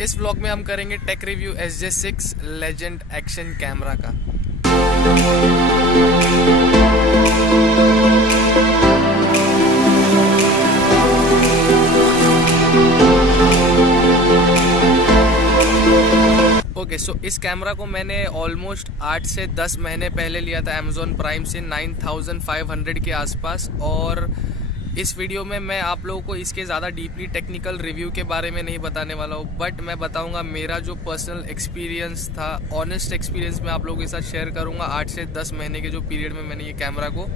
इस व्लॉग में हम करेंगे take review SJ6 legend action camera का। ओके, सो इस कैमरा को मैंने ऑलमोस्ट 8 से 10 महीने पहले लिया था अमेजोन प्राइम से 9500 के आसपास। और इस वीडियो में मैं आप लोगों को इसके ज़्यादा डीपली टेक्निकल रिव्यू के बारे में नहीं बताने वाला हूँ, बट मैं बताऊँगा मेरा जो पर्सनल एक्सपीरियंस था, ऑनेस्ट एक्सपीरियंस मैं आप लोगों के साथ शेयर करूँगा 8 से 10 महीने के जो पीरियड में मैंने ये कैमरा को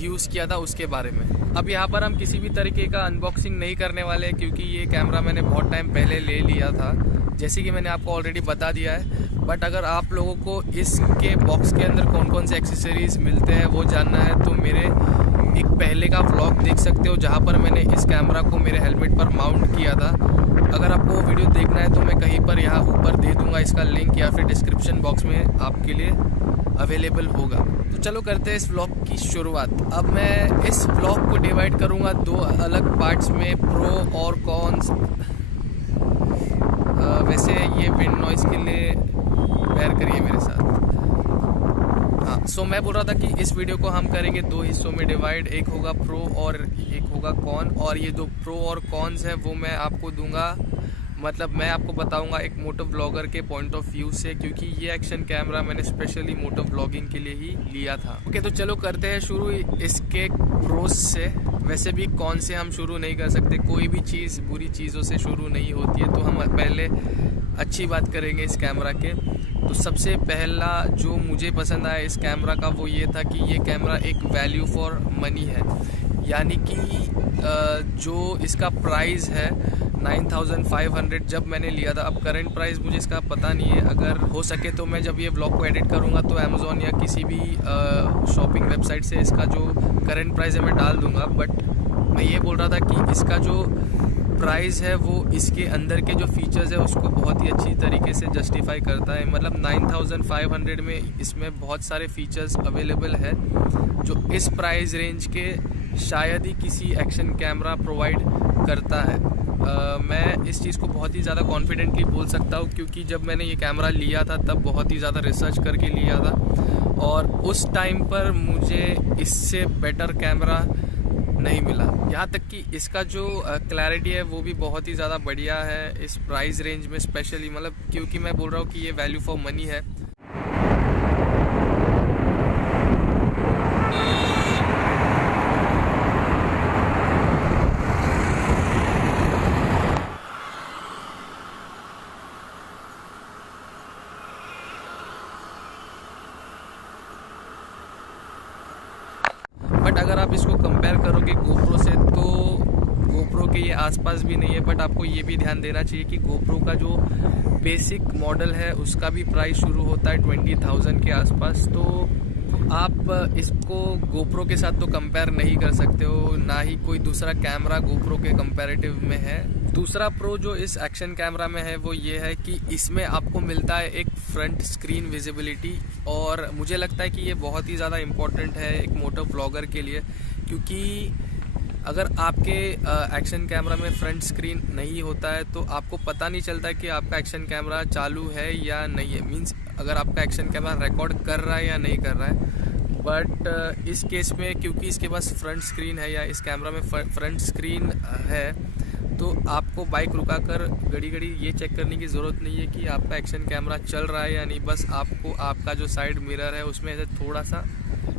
यूज़ किया था उसके बारे में। अब यहाँ पर हम किसी भी तरीके का अनबॉक्सिंग नहीं करने वाले हैं, क्योंकि ये कैमरा मैंने बहुत टाइम पहले ले लिया था, जैसे कि मैंने आपको ऑलरेडी बता दिया है। बट अगर आप लोगों को इसके बॉक्स के अंदर कौन कौन से एक्सेसरीज मिलते हैं वो जानना है तो मेरे एक पहले का व्लॉग देख सकते हो, जहाँ पर मैंने इस कैमरा को मेरे हेलमेट पर माउंट किया था। अगर आपको वो वीडियो देखना है तो मैं कहीं पर यहाँ ऊपर दे दूँगा इसका लिंक, या फिर डिस्क्रिप्शन बॉक्स में आपके लिए अवेलेबल होगा। तो चलो करते हैं इस व्लॉग की शुरुआत। अब मैं इस व्लॉग को डिवाइड करूँगा 2 अलग पार्ट्स में, प्रो और कॉन्स। वैसे ये विंड नॉइज़ के लिए बेयर करिए मेरे साथ। हाँ, सो मैं बोल रहा था कि इस वीडियो को हम करेंगे 2 हिस्सों में डिवाइड, एक होगा प्रो और एक होगा कॉन। और ये जो प्रो और कॉन्स है वो मैं आपको दूंगा, मतलब मैं आपको बताऊंगा एक मोटो ब्लॉगर के पॉइंट ऑफ व्यू से, क्योंकि ये एक्शन कैमरा मैंने स्पेशली मोटो ब्लॉगिंग के लिए ही लिया था। ओके, तो चलो करते हैं शुरू इसके प्रोस से। वैसे भी कौन से हम शुरू नहीं कर सकते, कोई भी चीज़ बुरी चीज़ों से शुरू नहीं होती है, तो हम पहले अच्छी बात करेंगे इस कैमरा के। तो सबसे पहला जो मुझे पसंद आया इस कैमरा का वो ये था कि ये कैमरा एक वैल्यू फॉर मनी है, यानी कि जो इसका प्राइस है 9500 जब मैंने लिया था। अब करंट प्राइस मुझे इसका पता नहीं है, अगर हो सके तो मैं जब ये व्लॉग को एडिट करूँगा तो अमेज़ॉन या किसी भी शॉपिंग वेबसाइट से इसका जो करंट प्राइस है मैं डाल दूँगा। बट मैं ये बोल रहा था कि इसका जो प्राइस है वो इसके अंदर के जो फीचर्स है उसको बहुत ही अच्छी तरीके से जस्टिफाई करता है। मतलब 9500 में इसमें बहुत सारे फीचर्स अवेलेबल है जो इस प्राइस रेंज के शायद ही किसी एक्शन कैमरा प्रोवाइड करता है। मैं इस चीज़ को बहुत ही ज़्यादा कॉन्फिडेंटली बोल सकता हूँ, क्योंकि जब मैंने ये कैमरा लिया था तब बहुत ही ज़्यादा रिसर्च करके लिया था, और उस टाइम पर मुझे इससे बेटर कैमरा नहीं मिला। यहाँ तक कि इसका जो क्लैरिटी है वो भी बहुत ही ज़्यादा बढ़िया है इस प्राइस रेंज में स्पेशली, मतलब क्योंकि मैं बोल रहा हूँ कि ये वैल्यू फॉर मनी है। बट अगर आप इसको कंपेयर करोगे GoPro से तो GoPro के ये आसपास भी नहीं है। बट आपको ये भी ध्यान देना चाहिए कि GoPro का जो बेसिक मॉडल है उसका भी प्राइस शुरू होता है 20,000 के आसपास। तो आप इसको GoPro के साथ तो कंपेयर नहीं कर सकते हो, ना ही कोई दूसरा कैमरा GoPro के कंपैरेटिव में है। दूसरा प्रो जो इस एक्शन कैमरा में है वो ये है कि इसमें आपको मिलता है एक फ्रंट स्क्रीन विजिबिलिटी, और मुझे लगता है कि ये बहुत ही ज़्यादा इम्पोर्टेंट है एक मोटो ब्लॉगर के लिए, क्योंकि अगर आपके एक्शन कैमरा में फ्रंट स्क्रीन नहीं होता है तो आपको पता नहीं चलता है कि आपका एक्शन कैमरा चालू है या नहीं है, मीन्स अगर आपका एक्शन कैमरा रिकॉर्ड कर रहा है या नहीं कर रहा है। बट इस केस में क्योंकि इसके पास फ्रंट स्क्रीन है, या इस कैमरा में फ्रंट स्क्रीन है, तो आपको बाइक रुकाकर घड़ी घड़ी ये चेक करने की ज़रूरत नहीं है कि आपका एक्शन कैमरा चल रहा है या नहीं। बस आपको आपका जो साइड मिरर है उसमें से थोड़ा सा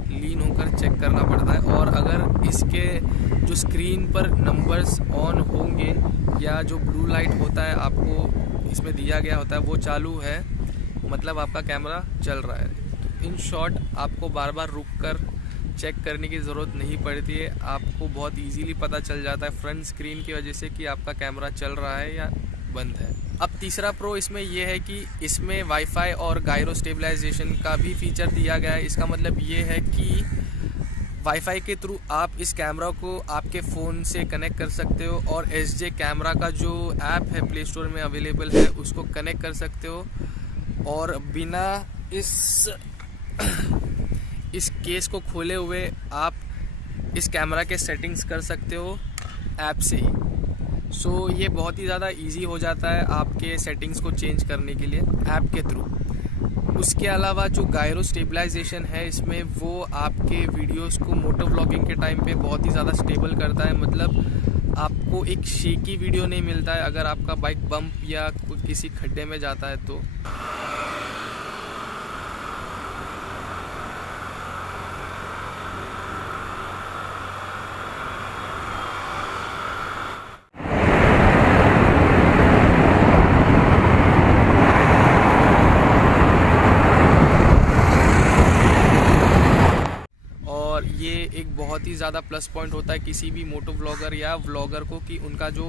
लीन होकर चेक करना पड़ता है, और अगर इसके जो स्क्रीन पर नंबर्स ऑन होंगे या जो ब्लू लाइट होता है आपको इसमें दिया गया होता है वो चालू है, मतलब आपका कैमरा चल रहा है। तो इन शॉर्ट आपको बार बार रुक कर चेक करने की ज़रूरत नहीं पड़ती है, आपको बहुत इजीली पता चल जाता है फ्रंट स्क्रीन की वजह से कि आपका कैमरा चल रहा है या बंद है। अब तीसरा प्रो इसमें यह है कि इसमें वाईफाई और गायरो स्टेबलाइजेशन का भी फीचर दिया गया है। इसका मतलब ये है कि वाईफाई के थ्रू आप इस कैमरा को आपके फ़ोन से कनेक्ट कर सकते हो, और SJ कैमरा का जो ऐप है प्ले स्टोर में अवेलेबल है उसको कनेक्ट कर सकते हो, और बिना इस केस को खोले हुए आप इस कैमरा के सेटिंग्स कर सकते हो ऐप से ही। सो ये बहुत ही ज़्यादा इजी हो जाता है आपके सेटिंग्स को चेंज करने के लिए ऐप के थ्रू। उसके अलावा जो गायरो स्टेबलाइजेशन है इसमें, वो आपके वीडियोस को मोटो व्लॉगिंग के टाइम पे बहुत ही ज़्यादा स्टेबल करता है। मतलब आपको एक शेकी वीडियो नहीं मिलता है अगर आपका बाइक बम्प या किसी खड्डे में जाता है तो। ये एक बहुत ही ज़्यादा प्लस पॉइंट होता है किसी भी मोटो व्लॉगर या व्लॉगर को, कि उनका जो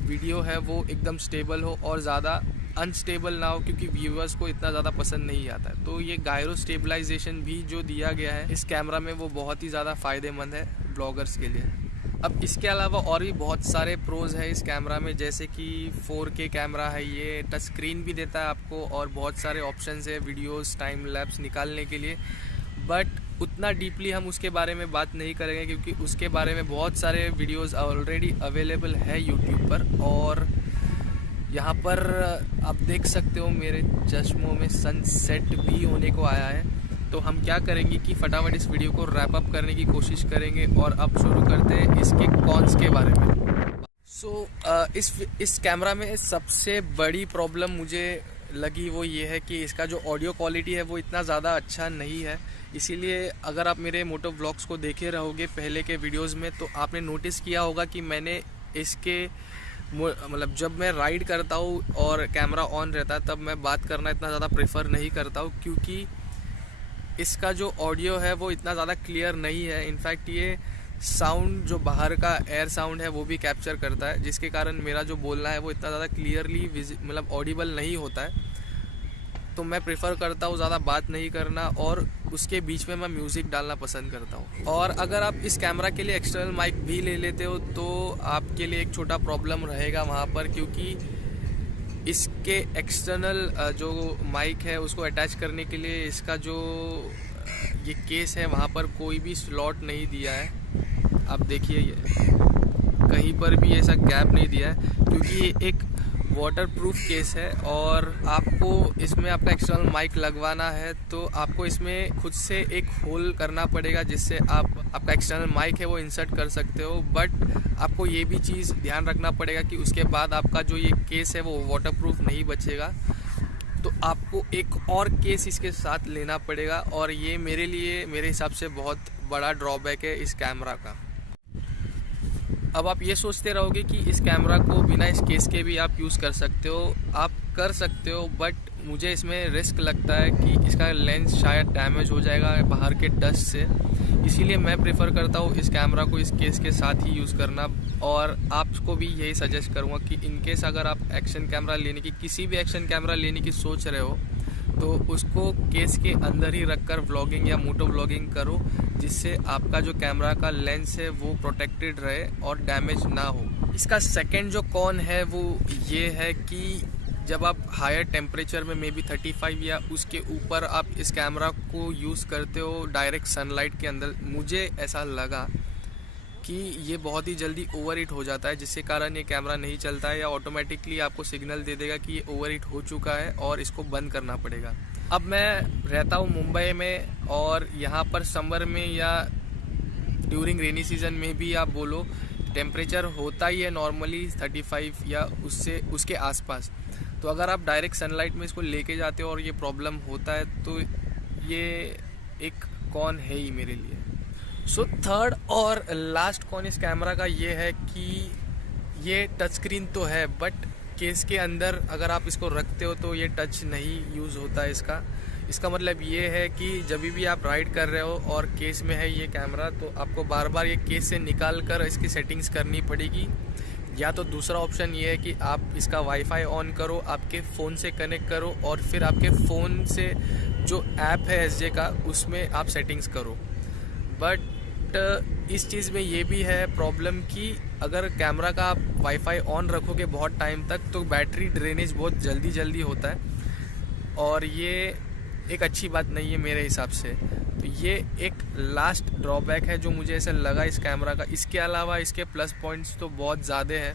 वीडियो है वो एकदम स्टेबल हो और ज़्यादा अनस्टेबल ना हो, क्योंकि व्यूअर्स को इतना ज़्यादा पसंद नहीं आता है। तो ये गायरो स्टेबलाइजेशन भी जो दिया गया है इस कैमरा में वो बहुत ही ज़्यादा फ़ायदेमंद है ब्लॉगर्स के लिए। अब इसके अलावा और भी बहुत सारे प्रोज है इस कैमरा में, जैसे कि 4K कैमरा है, ये टच स्क्रीन भी देता है आपको और बहुत सारे ऑप्शंस है वीडियोस टाइम लैप्स निकालने के लिए। बट उतना डीपली हम उसके बारे में बात नहीं करेंगे, क्योंकि उसके बारे में बहुत सारे वीडियोस ऑलरेडी अवेलेबल है यूट्यूब पर। और यहाँ पर आप देख सकते हो मेरे चश्मों में सनसेट भी होने को आया है। तो हम क्या करेंगे कि फटाफट इस वीडियो को रैप अप करने की कोशिश करेंगे और अब शुरू करते हैं इसके कॉन्स के बारे में। इस कैमरा में सबसे बड़ी प्रॉब्लम मुझे लगी वो ये है कि इसका जो ऑडियो क्वालिटी है वो इतना ज़्यादा अच्छा नहीं है। इसीलिए अगर आप मेरे मोटो व्लॉग्स को देखे रहोगे पहले के वीडियोस में, तो आपने नोटिस किया होगा कि मैंने इसके मतलब जब मैं राइड करता हूँ और कैमरा ऑन रहता है तब मैं बात करना इतना ज़्यादा प्रेफर नहीं करता हूँ, क्योंकि इसका जो ऑडियो है वो इतना ज़्यादा क्लियर नहीं है। इनफैक्ट ये साउंड जो बाहर का एयर साउंड है वो भी कैप्चर करता है, जिसके कारण मेरा जो बोलना है वो इतना ज़्यादा क्लियरली मतलब ऑडिबल नहीं होता है। तो मैं प्रेफर करता हूँ ज़्यादा बात नहीं करना और उसके बीच में मैं म्यूज़िक डालना पसंद करता हूँ। और अगर आप इस कैमरा के लिए एक्सटर्नल माइक भी ले लेते हो तो आपके लिए एक छोटा प्रॉब्लम रहेगा वहाँ पर, क्योंकि इसके एक्सटर्नल जो माइक है उसको अटैच करने के लिए इसका जो ये केस है वहाँ पर कोई भी स्लॉट नहीं दिया है। आप देखिए ये कहीं पर भी ऐसा गैप नहीं दिया है, क्योंकि ये एक वाटरप्रूफ केस है और आपको इसमें आपका एक्सटर्नल माइक लगवाना है तो आपको इसमें खुद से एक होल करना पड़ेगा जिससे आप आपका एक्सटर्नल माइक है वो इंसर्ट कर सकते हो। बट आपको ये भी चीज़ ध्यान रखना पड़ेगा कि उसके बाद आपका जो ये केस है वो वाटरप्रूफ नहीं बचेगा, तो आपको एक और केस इसके साथ लेना पड़ेगा। और ये मेरे हिसाब से बहुत बड़ा ड्रॉबैक है इस कैमरा का। अब आप ये सोचते रहोगे कि इस कैमरा को बिना इस केस के भी आप यूज़ कर सकते हो। आप कर सकते हो, बट मुझे इसमें रिस्क लगता है कि इसका लेंस शायद डैमेज हो जाएगा बाहर के डस्ट से। इसीलिए मैं प्रेफर करता हूँ इस कैमरा को इस केस के साथ ही यूज़ करना। और आपको भी यही सजेस्ट करूँगा कि इनकेस अगर आप एक्शन कैमरा लेने की किसी भी एक्शन कैमरा लेने की सोच रहे हो तो उसको केस के अंदर ही रखकर व्लॉगिंग या मोटो व्लॉगिंग करो, जिससे आपका जो कैमरा का लेंस है वो प्रोटेक्टेड रहे और डैमेज ना हो। इसका सेकंड जो कॉन है वो ये है कि जब आप हायर टेम्परेचर में मे बी 35 या उसके ऊपर आप इस कैमरा को यूज़ करते हो डायरेक्ट सनलाइट के अंदर, मुझे ऐसा लगा कि ये बहुत ही जल्दी ओवर हीट हो जाता है, जिसके कारण ये कैमरा नहीं चलता है या ऑटोमेटिकली आपको सिग्नल दे देगा कि ये ओवर हीट हो चुका है और इसको बंद करना पड़ेगा। अब मैं रहता हूँ मुंबई में और यहाँ पर समर में या ड्यूरिंग रेनी सीजन में भी आप बोलो टेम्परेचर होता ही है नॉर्मली 35 या उसके आसपास। तो अगर आप डायरेक्ट सनलाइट में इसको लेके जाते हो और ये प्रॉब्लम होता है तो ये एक कॉन है ही मेरे लिए। सो थर्ड और लास्ट कॉन इस कैमरा का ये है कि ये टच स्क्रीन तो है बट केस के अंदर अगर आप इसको रखते हो तो ये टच नहीं यूज़ होता है इसका मतलब ये है कि जब भी आप राइड कर रहे हो और केस में है ये कैमरा तो आपको बार बार ये केस से निकाल कर इसकी सेटिंग्स करनी पड़ेगी। या तो दूसरा ऑप्शन ये है कि आप इसका वाईफाई ऑन करो, आपके फ़ोन से कनेक्ट करो और फिर आपके फ़ोन से जो ऐप है एसजे का उसमें आप सेटिंग्स करो। बट इस चीज़ में ये भी है प्रॉब्लम कि अगर कैमरा का आप वाईफाई ऑन रखोगे बहुत टाइम तक तो बैटरी ड्रेनेज बहुत जल्दी होता है और ये एक अच्छी बात नहीं है मेरे हिसाब से। तो ये एक लास्ट ड्रॉबैक है जो मुझे ऐसा लगा इस कैमरा का। इसके अलावा इसके प्लस पॉइंट्स तो बहुत ज़्यादा हैं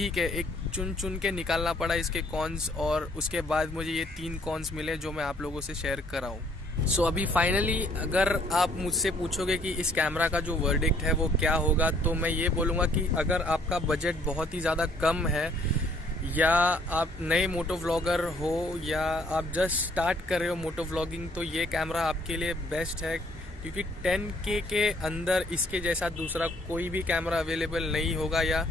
ठीक है, एक चुन चुन के निकालना पड़ा इसके कॉन्स, और उसके बाद मुझे ये 3 कॉन्स मिले जो मैं आप लोगों से शेयर कर रहा हूँ। सो अभी फाइनली अगर आप मुझसे पूछोगे कि इस कैमरा का जो वर्डिक्ट है वो क्या होगा, तो मैं ये बोलूँगा कि अगर आपका बजट बहुत ही ज़्यादा कम है, या आप नए मोटो व्लॉगर हो, या आप जस्ट स्टार्ट कर रहे हो मोटो व्लॉगिंग, तो ये कैमरा आपके लिए बेस्ट है, क्योंकि 10K के अंदर इसके जैसा दूसरा कोई भी कैमरा अवेलेबल नहीं होगा, या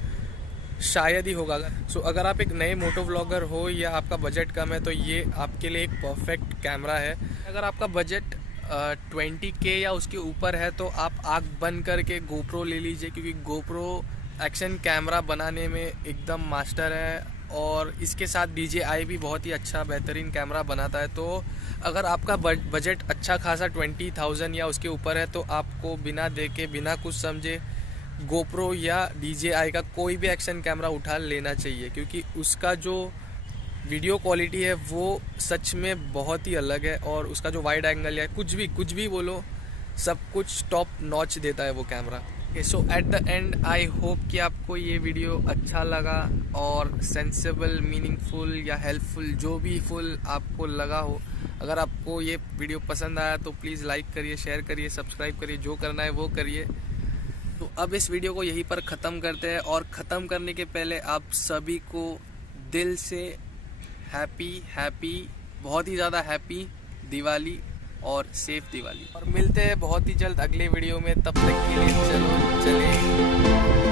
शायद ही होगा। सो अगर आप एक नए मोटो व्लॉगर हो या आपका बजट कम है, तो ये आपके लिए एक परफेक्ट कैमरा है। अगर आपका बजट 20K या उसके ऊपर है, तो आप आँख बंद करके गोप्रो ले लीजिए, क्योंकि गोप्रो एक्शन कैमरा बनाने में एकदम मास्टर है, और इसके साथ DJI भी बहुत ही अच्छा बेहतरीन कैमरा बनाता है। तो अगर आपका बजट अच्छा खासा 20,000 या उसके ऊपर है, तो आपको बिना देखे बिना कुछ समझे गोप्रो या DJI का कोई भी एक्शन कैमरा उठा लेना चाहिए, क्योंकि उसका जो वीडियो क्वालिटी है वो सच में बहुत ही अलग है, और उसका जो वाइड एंगल है, कुछ भी बोलो, सब कुछ टॉप नॉच देता है वो camera. So at the and I hope कि आपको ये वीडियो अच्छा लगा, और सेंसिबल, मीनिंगफुल या हेल्पफुल, जो भी फुल आपको लगा हो। अगर आपको ये वीडियो पसंद आया तो प्लीज़ लाइक करिए, शेयर करिए, सब्सक्राइब करिए, जो करना है वो करिए। तो अब इस वीडियो को यहीं पर ख़त्म करते हैं, और ख़त्म करने के पहले आप सभी को दिल से हैप्पी बहुत ही ज़्यादा हैप्पी दिवाली और सेफ दिवाली, और मिलते हैं बहुत ही जल्द अगले वीडियो में। तब तक के लिए चलो चले।